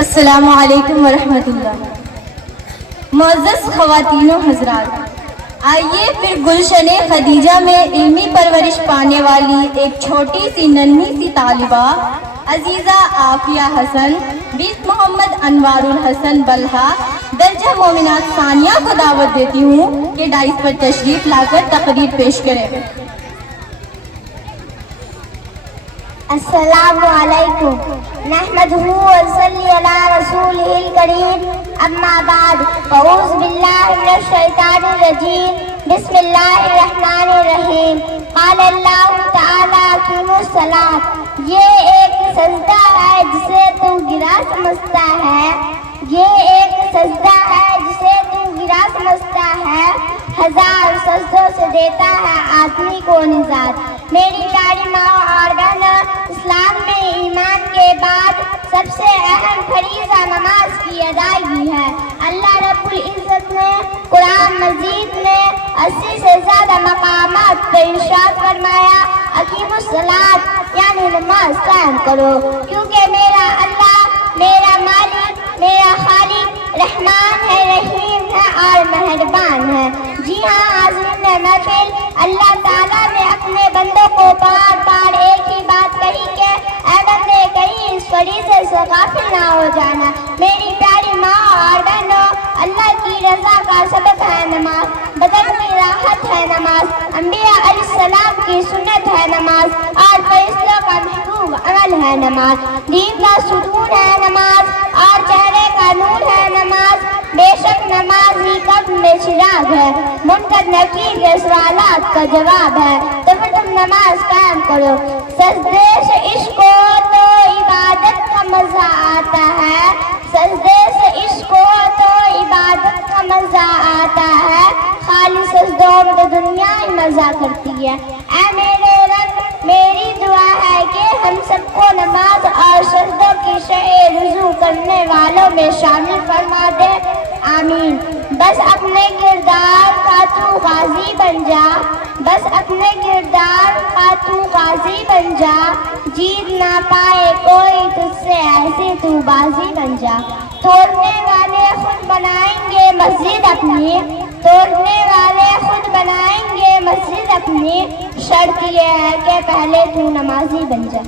السلام علیکم ورحمۃ اللہ۔ معزز خواتین و حضرات، آئیے پھر گلشن خدیجہ میں علمی پرورش پانے والی ایک چھوٹی سی ننھی سی طالبہ عزیزہ عافیہ حسن بنت محمد انوار الحسن بلہا درجہ مومنات ثانیہ کو دعوت دیتی ہوں کہ ڈائس پر تشریف لا کر تقریر پیش کریں۔ السلام علیکم، نحمدہ ونصلی علی رسولہ الکریم، اما بعد، اعوذ باللہ من الشیطان الرجیم، بسم اللہ الرحمن الرحیم۔ قال اللہ تعالیٰ اقیموا الصلاۃ، یہ ایک سجدہ ہے جسے تو گرا سمجھتا ہے، یہ ایک سجدہ ہے جسے تو گرا سمجھتا ہے، ہزار سجدوں سے دیتا ہے آدمی کو نجات۔ میری پیاری ماں اور بہنوں، اسلام میں ایمان کے بعد سب سے اہم فریضہ نماز کی ادائیگی ہے۔ اللہ رب العزت نے قرآن مجید میں 80 سے زیادہ مقامات پر ارشاد فرمایا، اقیموا الصلاۃ، یعنی نماز قائم کرو، کیونکہ میرا اللہ، میرا مالک، میرا خالق رحمان ہے، رحیم ہے اور مہربان ہے۔ جی ہاں حاضرین محفل، اللہ تعالیٰ نے اپنے بندوں کو بار بار ایک ہی بات کہی کہ اے بندے، کہیں اس فریضے سے غافل نہ ہو جانا۔ میری پیاری ماں اور بہنوں، اللہ کی رضا کا سبب ہے نماز، بدن کی راحت ہے نماز، انبیاء علیہ السلام کی سنت ہے نماز اور فرشتوں کا محبوب عمل ہے نماز، دین کا ستون ہے نماز اور چہرے کا نور ہے نماز۔ بے شک نماز ہی قلب میں چراغ ہے، منکر نکیر کے سوالات کا جواب ہے، تو پھر تم نماز قائم کرو۔ سجدے سے عشق ہو تو عبادت کا مزہ آتا ہے، سجدے سے عشق ہو تو عبادت کا مزہ آتا ہے، خالی سجدوں میں تو دنیا ہی مزہ کرتی ہے۔ اے میرے رب، میری دعا ہے کہ ہم سب کو نماز اور سجدوں کی شے رجوع کرنے والوں میں شامل فرما دے، آمین۔ بس اپنے کردار کا تو غازی بن جا، بس اپنے کردار کا تو غازی بن جا، جیت نہ پائے کوئی تجھ سے ایسی تو بازی بن جا۔ توڑنے والے خود بنائیں گے مسجد اپنی، توڑنے والے خود بنائیں گے مسجد اپنی، شرط یہ ہے کہ پہلے تو نمازی بن جا۔